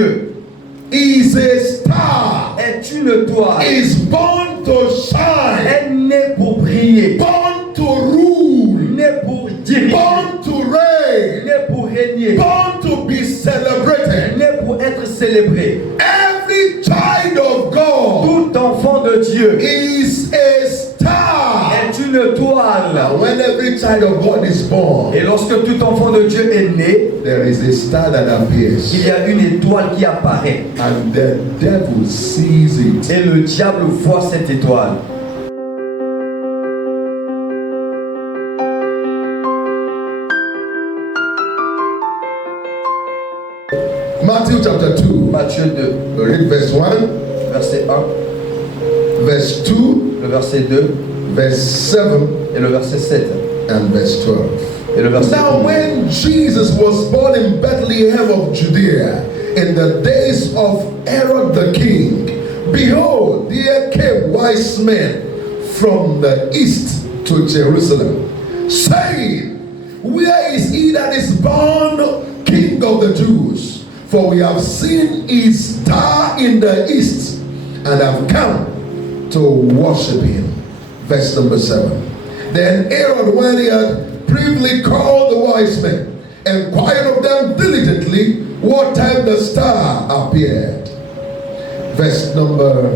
Dieu is a star. est une étoile. Is born to shine. Est née pour briller. Born to rule. Née pour diriger. Born to reign. Née pour régner. Born to be celebrated. Née pour être célébré. Every child of God Tout enfant de Dieu is a star. est une étoile. Now, when every child of God is born, Et lorsque tout enfant de Dieu est né, there is a star that appears, il y a une étoile qui apparaît. and the devil sees it. Et le diable voit cette étoile. Matthew chapter 2, Matthieu 2, we read verse 1, verset 1, verse 2, le verset 2 verse 7, et le verset 7 and verse 12. et le verset Now, 12. when Jesus was born in Bethlehem of Judea in the days of Herod the king, behold, there came wise men from the east to Jerusalem, saying, where is he that is born King of the Jews? For we have seen his star in the east and have come to worship him. Verse number 7. Then Herod, when he had privily called the wise men, inquired of them diligently what time the star appeared. Verse number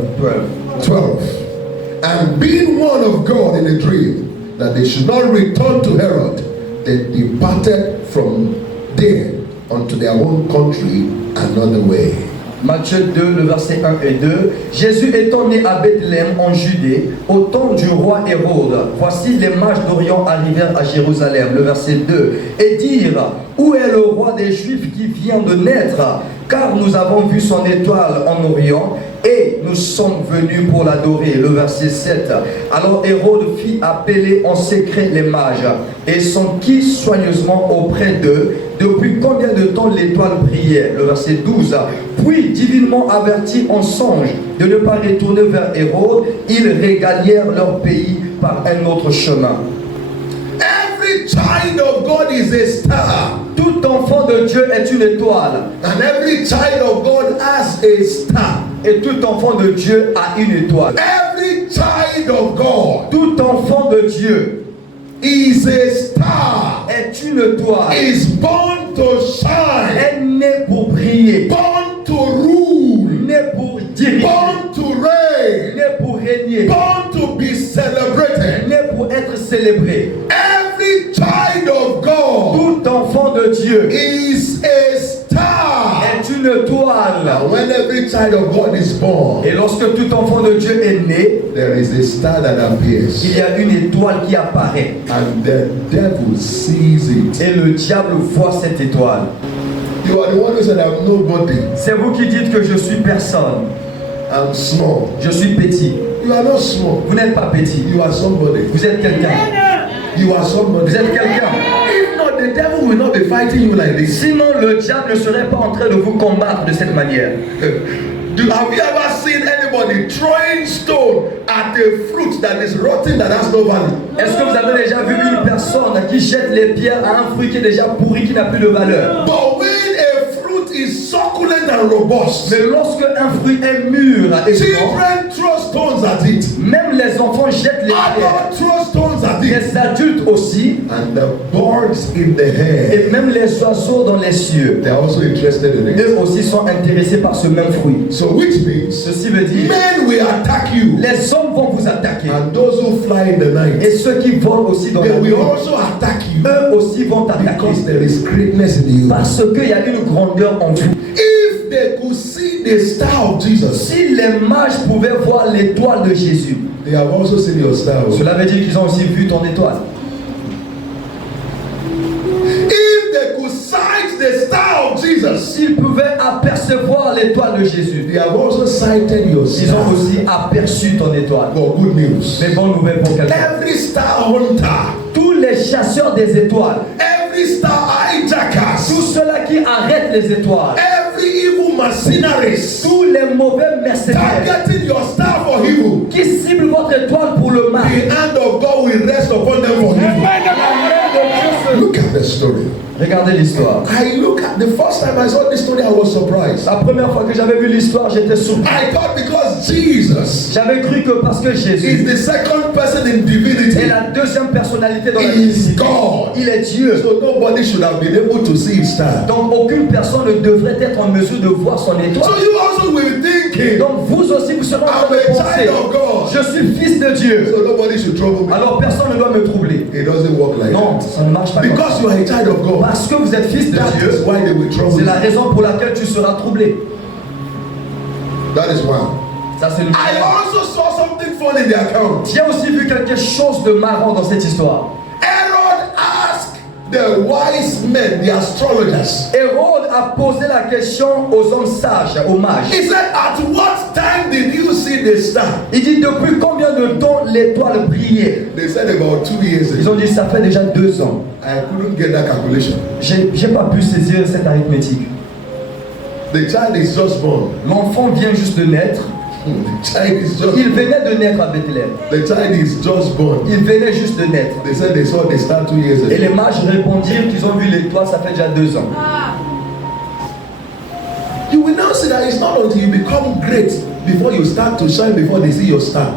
12. And being warned of God in a dream that they should not return to Herod, they departed from there unto their own country another way. Matthieu 2, le verset 1 et 2. Jésus étant né à Bethléem en Judée, au temps du roi Hérode, voici les mages d'Orient arrivèrent à Jérusalem, le verset 2, et dirent, où est le roi des Juifs qui vient de naître? Car nous avons vu son étoile en Orient, et nous sommes venus pour l'adorer. Le verset 7. Alors Hérode fit appeler en secret les mages, et s'enquit soigneusement auprès d'eux, depuis combien de temps l'étoile brillait. Le verset 12. Puis, divinement avertis en songe de ne pas retourner vers Hérode, ils régagnèrent leur pays par un autre chemin. Every child of God is a star. Tout enfant de Dieu est une étoile. And every child of God has a star. Et tout enfant de Dieu a une étoile. Every child of God Tout enfant de Dieu is a star. est une étoile. Is born to shine. Est né pour briller. Born to rule. Né pour diriger. Born to reign. Né pour régner. Born to be celebrated. Né pour être célébré. Every child of God Tout enfant de Dieu is a star. est une étoile. Now, when every child of God is born, Et lorsque tout enfant de Dieu est né, there is a star that appears, il y a une étoile qui apparaît. and the devil sees it. Et le diable voit cette étoile. You are the one who said, I'm nobody, C'est vous qui dites que je suis personne. I'm small. Je suis petit. You are not small. Vous n'êtes pas petit. You are somebody. Vous êtes quelqu'un. You are somebody. Vous êtes quelqu'un. If not, the devil will not be fighting you like this. Sinon, le diable ne serait pas en train de vous combattre de cette manière. Have you ever seen anybody throwing stone at a fruit that is rotten, that has no value? Est-ce que vous avez déjà vu une personne qui jette les pierres à un fruit qui est déjà pourri, qui n'a plus de valeur? But when a fruit is succulent and robust, Mais lorsque un fruit est mûr et bon, children throw stones at it. même les enfants jettent les pierres. Adults throw stones at it. Les adultes aussi, And the birds in the air, et même les oiseaux dans les cieux, they are also interested in it. eux aussi sont intéressés par ce même fruit. So which means Ceci veut dire, men will attack you, les hommes vont vous attaquer. and those who fly in the night, Et ceux qui volent aussi dans they la nuit, will also attack you, eux aussi vont t'attaquer. because there is greatness in you. Parce qu'il y a une grandeur en vous. If they could see the star of Jesus, Si les mages pouvaient voir l'étoile de Jésus, they have also seen your star. cela veut dire qu'ils ont aussi vu ton étoile. If they could sight the star of Jesus, S'ils pouvaient apercevoir l'étoile de Jésus, they have also sighted your ils ont star. aussi aperçu ton étoile. Well, good news. Mais bonne nouvelle pour quelqu'un. Every star hunter, Tous les chasseurs des étoiles, every star hijackers, tous ceux-là qui arrêtent les étoiles, every evil mercenaries tous les mauvais mercenaires targeting your star for evil, qui ciblent votre étoile pour le mal, the hand of God will rest upon them for evil. la main de Dieu se Look at the story. Regardez l'histoire. I look at the first time I saw this story, I was surprised. La première fois que j'avais vu l'histoire, j'étais surpris. I thought because Jesus J'avais cru que parce que is Jésus the second person in est divinity, la deuxième personnalité dans la he is divinité, God. il est Dieu. So nobody should have been able to see his star. Donc aucune personne ne devrait être en mesure de voir son étoile. So you also will thinking, Donc vous aussi, vous serez en train I'm de a penser, child of God. je suis fils de Dieu. So nobody should trouble me. Alors personne ne doit me troubler. It doesn't work like Non, that. ça ne marche pas comme ça. Because you are a child of God, Parce que vous êtes fils de that Dieu, is why they will trouble c'est you. la raison pour laquelle tu seras troublé. That is one. Ça c'est le I also saw something fun in the account. J'ai aussi vu quelque chose de marrant dans cette histoire. Herod asked the wise men, the astrologers. Hérode a posé la question aux hommes sages, aux mages. He said, at what time did you see the star? Il dit depuis combien de temps l'étoile brillait? They said about 2 years Ils ago. ont dit ça fait déjà 2 ans. I couldn't get that calculation. J'ai pas pu saisir cette arithmétique. The child is just born. L'enfant vient juste de naître. The child is just Il venait de naître à Bethléem. The child is just born. Il venait juste de naître. They said they saw the star 2 years Et ago. les mages répondirent qu'ils ont vu l'étoile, ça fait déjà 2 ans. You will now see that it's not until you become great before you start to shine before they see your star.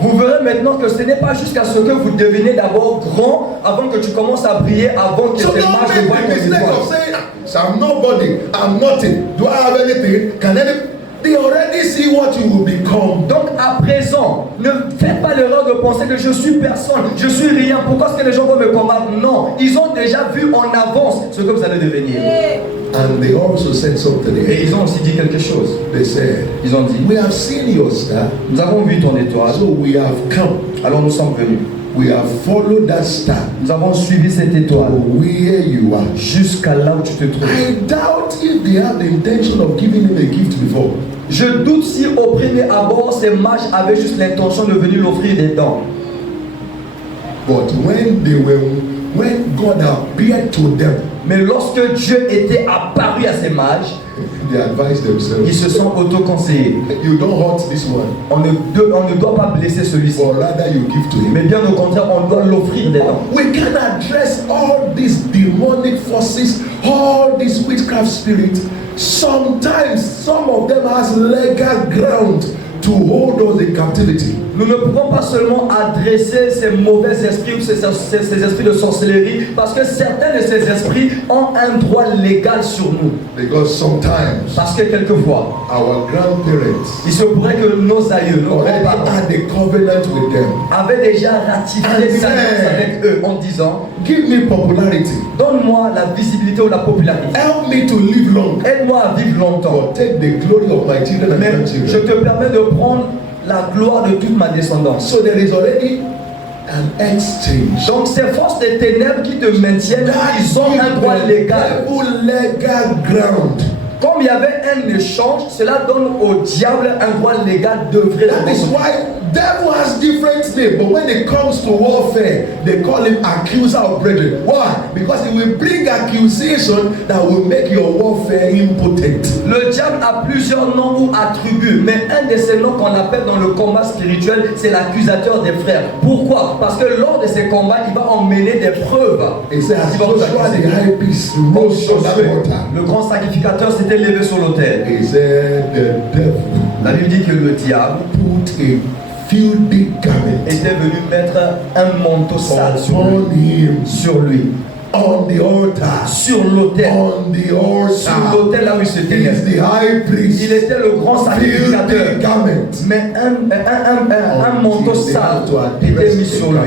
Vous verrez maintenant que ce n'est pas jusqu'à ce que vous devenez d'abord grand avant que tu commences à briller, avant que So ces don't mages make voient the ton mistake étoile. of saying, "So I'm nobody, I'm nothing. Do I have anything? Can any?" They already see what you will become. Donc à présent, ne faites pas l'erreur de penser que je suis personne, je suis rien. Pourquoi est-ce que les gens vont me combattre? Non, ils ont déjà vu en avance ce que vous allez devenir. And they also said something Et here. ils ont aussi dit quelque chose. They said, Ils ont dit, "We have seen your star, nous avons vu ton étoile, so we have come. alors nous sommes venus. We have followed that star Nous avons suivi cette to étoile where you are." jusqu'à là où tu te trouves. I doubt if they have the intention of giving him a gift before. Je doute si au premier abord, ces mages avaient juste l'intention de venir l'offrir des dents. But when God appeared to them, Mais lorsque Dieu était apparu à ces mages, they advised ils themselves, se sont autoconseillés. "You don't hurt this one, On ne doit pas blesser celui-ci, or rather you give to him." mais bien au contraire, on doit l'offrir des dents. We can address all these demonic forces, all these witchcraft spirits. Sometimes some of them has legal ground to hold us in captivity. Nous ne pouvons pas seulement adresser ces mauvais esprits ou ces esprits de sorcellerie, parce que certains de ces esprits ont un droit légal sur nous. Because sometimes Parce que quelquefois, our grandparents il se pourrait que nos aïeux, nos already grands-parents, had a covenant with them. avaient déjà ratifié une alliance avec eux en disant, Give me popularity. donne-moi la visibilité ou la popularité. Help me to live long. Aide-moi à vivre longtemps. But take the glory of my children and Mais je grandchildren. te permets de prendre la gloire de toute ma descendance. So there is already an exchange. Donc ces forces des ténèbres qui te maintiennent, ils ont un droit légal. Legal ground. Comme il y avait un échange, cela donne au diable un droit légal d'œuvrer. That is why devil has different names, but when it comes to warfare, they call him accuser of brethren. Why? Because he will bring accusation that will make your warfare impotent. Le diable a plusieurs noms ou attributs, mais un de ces noms qu'on appelle dans le combat spirituel, c'est l'accusateur des frères. Pourquoi? Parce que lors de ces combats, il va emmener des preuves. He says, Il va vous Joshua accuser. the high priest rose from that altar. Le grand sacrificateur s'était levé sur l'autel. He said, the devil La Bible dit que le diable put a filthy garment était venu mettre un manteau sale upon him sur lui, on the altar. sur l'autel, On the sur altar. l'autel là où il se He tenait. is the high priest. Il était le grand sacrificateur, Filthy garment. mais un manteau sale était mis sur lui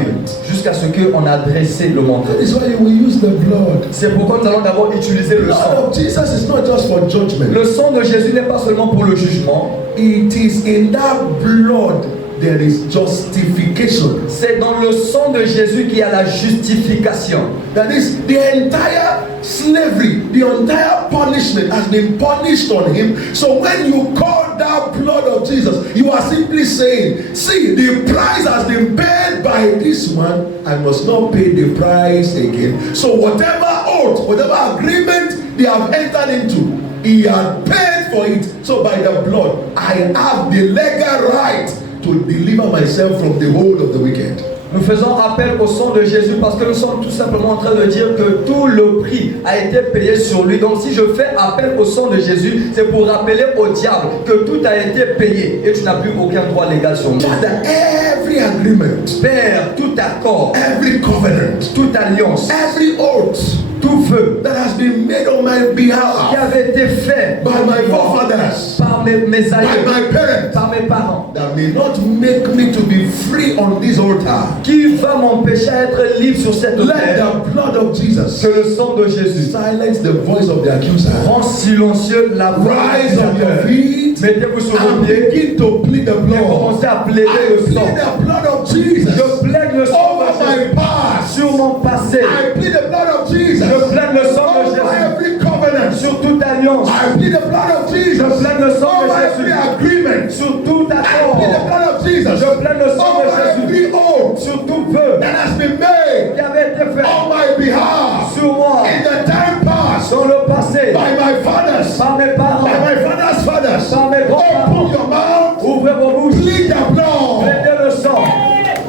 jusqu'à ce qu'on a dressé le manteau. That is why you will use the blood. C'est pourquoi nous allons d'abord utiliser The le blood sang. of Jesus is not just for judgment. Le sang de Jésus n'est pas seulement pour le jugement, It is in that blood there is justification. c'est dans le sang de Jésus qu'il y a la justification. That is, the entire slavery, the entire punishment has been punished on him. So when you call that blood of Jesus, you are simply saying, see, the price has been paid by this one. I must not pay the price again. So whatever oath, whatever agreement they have entered into, he had paid for it. So by the blood, I have the legal right to deliver myself from the hold of the wicked. Nous faisons appel au sang de Jésus parce que nous sommes tout simplement en train de dire que tout le prix a été payé sur lui. Donc si je fais appel au sang de Jésus, c'est pour rappeler au diable que tout a été payé et tu n'as plus aucun droit légal sur moi. Father, every agreement, Père, tout accord, every covenant, toute alliance, every oath tout feu that has been made on my qui behalf avait été fait by my forefathers, par mes by aïeux, my parents, par mes parents, that may not make me to be free on this altar. qui va m'empêcher à être libre sur cette Let terre. the blood of Jesus Que le sang de Jésus silence the voice of the accuser. rend silencieux la voix Rise on your accusateur. feet Mettez-vous sur vos and pieds begin to plead the et blood. commencez à plaider I le sang. plead the blood of Jesus Je plaide le sang over de Jésus my past. sur mon passé. I plead the blood of Jesus Je plaide le sang de over Jésus every covenant. sur toute alliance. I plead the blood of Jesus Je plaide le sang de over every Jésus agreement. sur tout I accord. plead the blood of Jesus Je plaide le sang de over Jésus every oath sur tout feu that has been made qui avait été fait on my behalf sur moi in the time past dans le passé by my fathers, par mes parents, by my fathers' fathers. par mes grands-parents. Open your mouth, Ouvrez vos bouches, plead the blood. plaidez le sang.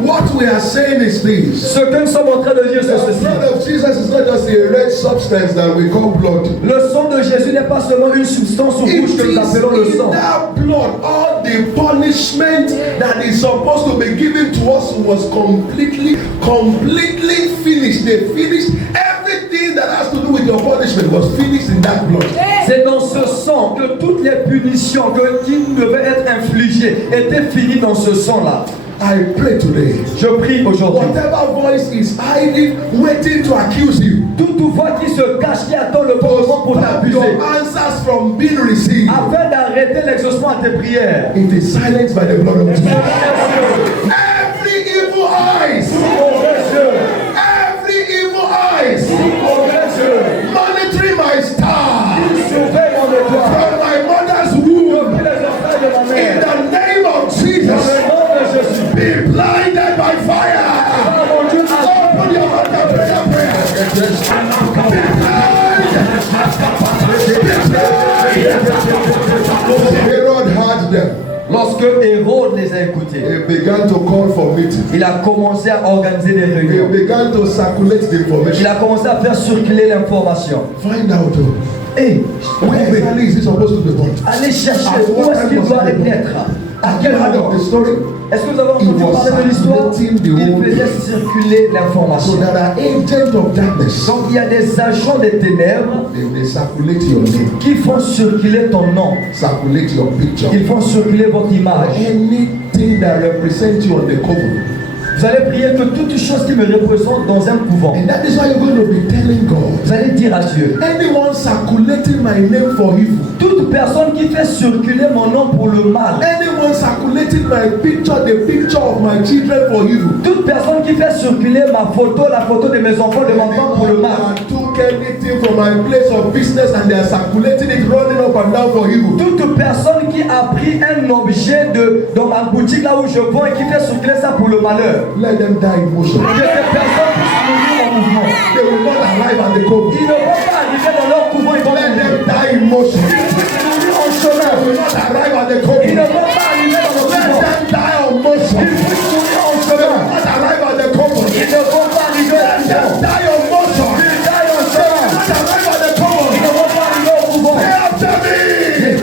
What we are saying is this. Ce que nous sommes en train de dire, c'est The ceci. blood of Jesus is not just a red substance that we call blood. Le sang de Jésus n'est pas seulement une substance It rouge que nous appelons le is in sang. that blood. All the punishment that is supposed to be given to us was completely finished. They finished everything that has to do with your punishment was finished in that blood. C'est dans ce sang que toutes les punitions qui devaient être infligées étaient finies dans ce sang-là. I pray today. Je prie aujourd'hui. Whatever voice is hiding, waiting to accuse you, Toute voix qui se cache, qui attend le bon moment pour stop t'accuser, your answers from being received. afin d'arrêter l'exaucement à tes prières. It is silenced by the blood of Jesus. Mauvais Every evil eyes, Dieu, every evil eyes, mauvais Dieu, monitoring my star surveille mon étoile. from my mother's womb. Depuis les enfants de ma In mère, the name of dans Jesus, le nom de Jésus, be blinded by fire. par mon Dieu, Open your mouth and pray a prayer. Herod heard them. lorsque Hérode les a écoutés, He began to call for meeting. il a commencé à organiser des He réunions. began to circulate the Il information. a commencé à faire circuler l'information. Find out Et where exactly is he supposed to be born. allez chercher où est-ce qu'il doit naître. À Have quel you heard moment? of the story? Est-ce que vous avez entendu parler de l'histoire? Il faisait circuler So l'information. there are agents of darkness. Donc il y a des agents des ténèbres They circulate your name, qui font circuler ton nom. circulate your picture. Ils font circuler votre image. Anything that represents you on the cover. Vous allez prier que toute chose qui me représente dans un couvent. And that is why you're going to be telling God. Vous allez dire à Dieu, Anyone circulating my name for evil. toute personne qui fait circuler mon nom pour le mal, Anyone circulating my picture, the picture of my children for evil. toute personne qui fait circuler ma photo, la photo de mes enfants, de mon enfant pour le mal, Anyone took anything from my place of business and they are circulating it, running up and down for evil. toute personne qui a pris un objet dans ma boutique là où je vends et qui fait circuler ça pour le malheur, Let them die in motion. que ces personnes puissent mourir en mouvement. They will not arrive at the cover. Ils ne vont pas arriver dans leur couvent, ils vont Let mourir. them die in motion. Ils puissent mourir en They chemin. will not arrive at the Ils cover. ne vont pas arriver dans le Let couvent. them die on motion. Ils puissent mourir en They chemin. will not arrive at the cover. Ils ne vont pas arriver au Let them couvent. die on motion. Ils taillent en chemin. Not arrive at the Ils cover. ne vont pas arriver au couvent. Pray after me.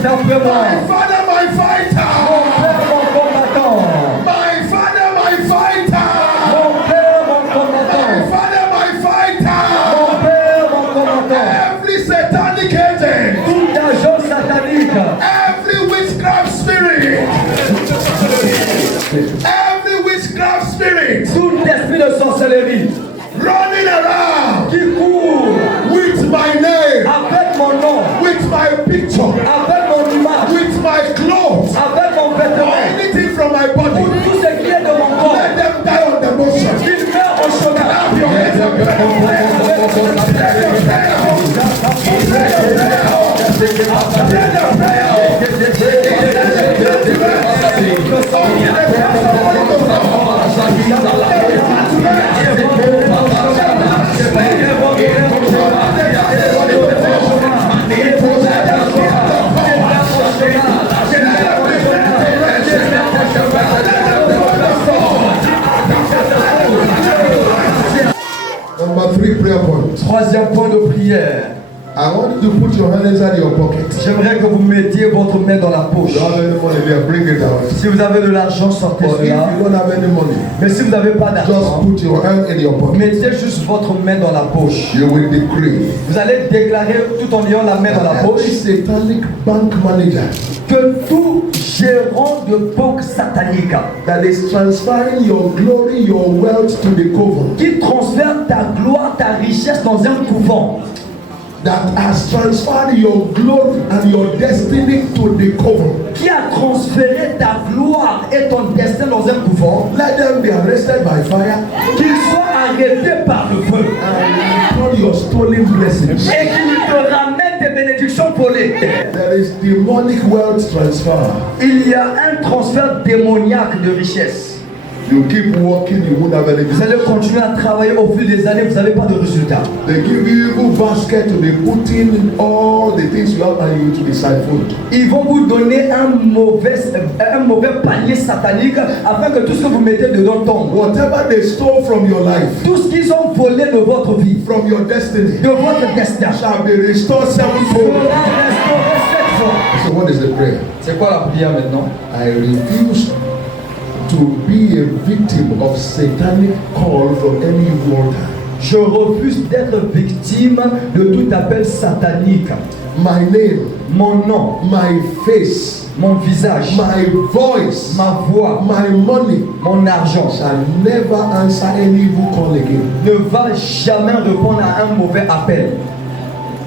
D'après moi, My father, my mon fighter. père, mon combattant. My father, my fighter. Mon père, mon My combattant. father, my fighter. Mon père, mon combattant. Every satanic agent, Tout agent satanique, every witchcraft spirit, every witchcraft spirit tout esprit de sorcellerie running around qui court with my name, avec mon nom, with my picture, avec mon image, with my clothes, avec mon vêtement, anything from my pour body. tout ce qui est de mon corps. Let them die on the motion. Il meurt au chemin. Clap your hands and prayer point. Troisième point de prière. I want you to put your hand inside your pocket. J'aimerais que vous mettiez votre main dans la poche. You have any money there, bring it out. Si vous avez de l'argent, sortez But if cela. you don't have any money, Mais si vous n'avez pas just d'argent, put your hand in your pocket. mettez juste votre main dans la poche. You will decree Vous allez déclarer tout en ayant la main dans la that poche every satanic bank manager que tout gérant de banque satanique that is transferring your glory, your wealth to the coven, qui transfère ta gloire, ta richesse dans un couvent, that has transferred your glory and your destiny to the coven, qui a transféré ta gloire et ton destin dans un couvent, let them be arrested by fire qu'ils soient arrêtés par le feu and return your stolen blessings. et qu'ils te ramènent tes bénédictions volées. There is demonic wealth transfer. Il y a un transfert démoniaque de richesse. You keep working, you won't have Vous anything. allez continuer à travailler au fil des années, vous n'avez pas de résultats. They give you evil basket to be put in all the things you have and you to be siphoned. Ils vont vous donner un mauvais panier satanique afin que tout ce que vous mettez dedans tombe. Whatever they stole from your life, Tout ce qu'ils ont volé de votre vie, from your destiny, de votre destin, shall be restored sera sevenfold. restauré 7 fois. So what is the prayer? C'est quoi la prière maintenant? I refuse to be a victim of satanic call from any evil altar. Je refuse d'être victime de tout appel satanique. My name, Mon nom, my face, mon visage, my voice, ma voix, my money mon argent shall never answer any evil call again. ne va jamais répondre à un mauvais appel.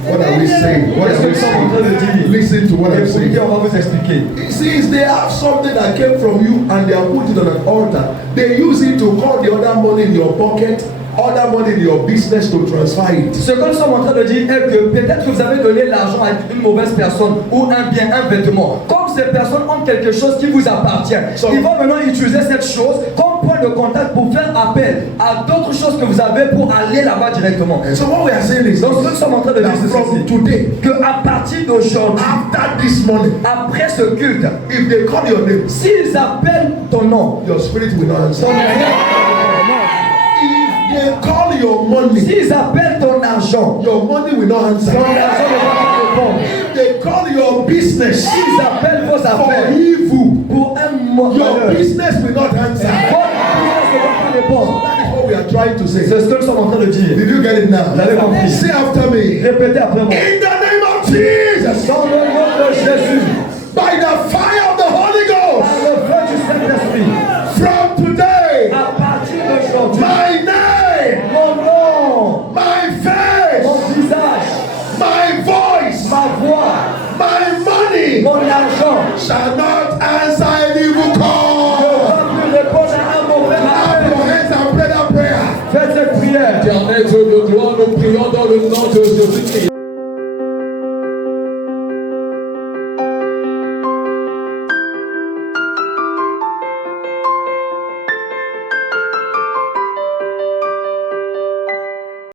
What are we saying? What Qu'est-ce are que we nous sommes en train de saying? dire? Listen to what I'm Écoutez, saying. on va vous expliquer. It says they have something that came from you and they are put it on an altar. They use it to call the other money in your pocket, other money in your business to transfer it. Ce que nous sommes en train de dire est que peut-être que vous avez donné l'argent à une mauvaise personne ou un bien, un vêtement. Comme ces personnes ont quelque chose qui vous appartient, ils vont maintenant utiliser cette chose comme point de contact pour faire appel à d'autres choses que vous avez pour aller là-bas directement. And so what we are saying is Donc ce que nous sommes en train de dire, that c'est from ceci, today, que à partir d'aujourd'hui, after this morning, après ce culte, if they call your name, s'ils appellent ton nom, your spirit will not answer. ton nom, If they call your money, s'ils appellent ton argent, your money will not answer. ton argent ne va pas répondre. If they call your business S'ils appellent vos for affaires evil, pour un mot, your business will not answer. votre business ne va pas répondre. That is what we are trying to say. C'est ce que nous sommes en train de dire. Did you get it now? Vous avez compris. Say after me. Répétez après moi. In the name of Jesus, Dans le nom de Jésus, by the fire of the Holy Ghost, par le feu du Saint-Esprit, from today, à partir d'aujourd'hui, my name, mon nom, my mon face, visage, my voice, ma voix, my money mon argent shall not answer an evil ne call. va plus répondre à un mauvais Clap your appel. hands and pray that prayer. Faites cette prière. Éternel Dieu de gloire, nous prions dans le nom de Jésus-Christ.